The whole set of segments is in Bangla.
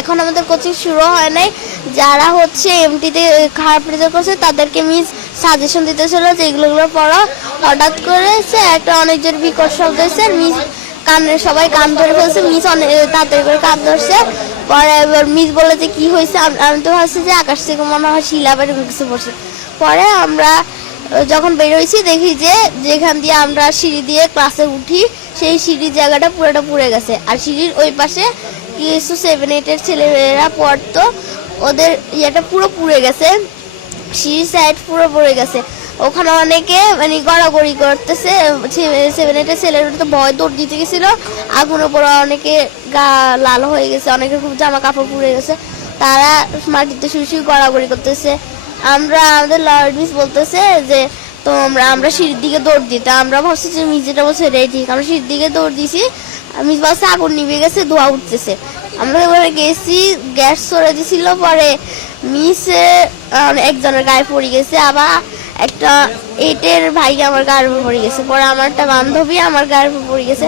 এখন আমাদের কোচিং শুরু হয় নাই। যারা হচ্ছে এমটিতে খারাপ রেজাল্ট করছে, তাদেরকে মিস সাজেশন দিতেছিল যে এগুলো এগুলো পড়ো। হঠাৎ করেছে একটা অনেক জোর বিকট শব্দ হয়েছে মিস কানে সবাই কান ধরে ফেলছে মিস অনেক তাড়াতাড়ি করে কান ধরছে। পরে এবার মিস বলে যে, কি হয়েছে? আমি তো ভাবছি যে, আকাশ থেকে মনে হয় শিলা এরকম কিছু পড়ছে। পরে আমরা যখন বেরোইছি দেখি যে, যেখান দিয়ে আমরা সিঁড়ি দিয়ে ক্লাসে উঠি, সেই সিঁড়ির জায়গাটা পুরোটা পুড়ে গেছে। আর সিঁড়ির ওই পাশে কিছু সেভেন এইটের ছেলেমেয়েরা পড়তো। ওদের ইয়েটা পুরো পুড়ে গেছে। সিঁড়ি সাইড পুরো পড়ে গেছে। ওখানে অনেকে মানে গড়াগড়ি করতেছে। সেভেন এইটের ছেলেরা তো ভয়, দৌড় দিতে গেছিল। আগুনের পরে অনেকে গা লাল হয়ে গেছে, অনেকের খুব জামা কাপড় পুড়ে গেছে। তারা মাটিতে শুয়ে শুয়ে গড়াগড়ি করতেছে। আমরা, আমাদের লর্ড মিস বলতেছে যে তো আমরা সিঁড়ির দিকে দৌড় দিতে আমরা ভাবছি যে যেটা বলছে এটাই আমরা সিঁড়ির দিকে দৌড় দিছি। মিস বলছে আগুন নিভে গেছে, ধোয়া উঠতেছে। আমরা এবারে গেছি, গ্যাস সরে দিছিল, পরে মিসে একজনের গায়ে পড়ে গেছে, আবার একটা এইটের ভাই আমার গায়ের উপর পড়ে গেছে। পরে আমার একটা বান্ধবী আমার গায়ের উপর পড়ে গেছে।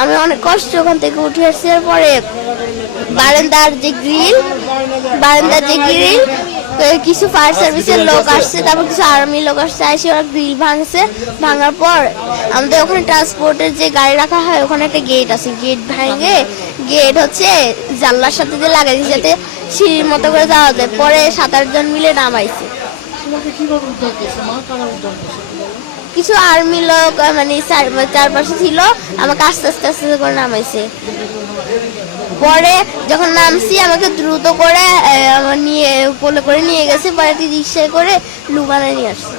আমি অনেক কষ্ট ওখান থেকে উঠে আসছি পরে বারান্দার যে গ্রিল, বারান্দার যে গ্রিল কিছু ফায়ার সার্ভিসের লোক আসছে তারপর কিছু আর্মি লোক আসছে এসে ওরা গ্রিল ভাঙছে। ভাঙার পর আমাদের ওখানে ট্রান্সপোর্টের যে গাড়ি রাখা হয় ওখানে একটা গেট আছে। গেট ভাঙে গেট হচ্ছে জানলার সাথে যে লাগাই যাতে সিঁড়ির মতো করে যাওয়া যায়। পরে সাত আটজন মিলে নামাইছে। কিছু আর্মি লোক মানে চার- চারপাশে ছিল আমাকে আস্তে আস্তে আস্তে করে নামাইছে। পরে যখন নামছি, আমাকে দ্রুত করে আমার নিয়ে, কোলে করে নিয়ে গেছে, বাড়িতে রিক্সায় করে লুবানে নিয়ে আসছে।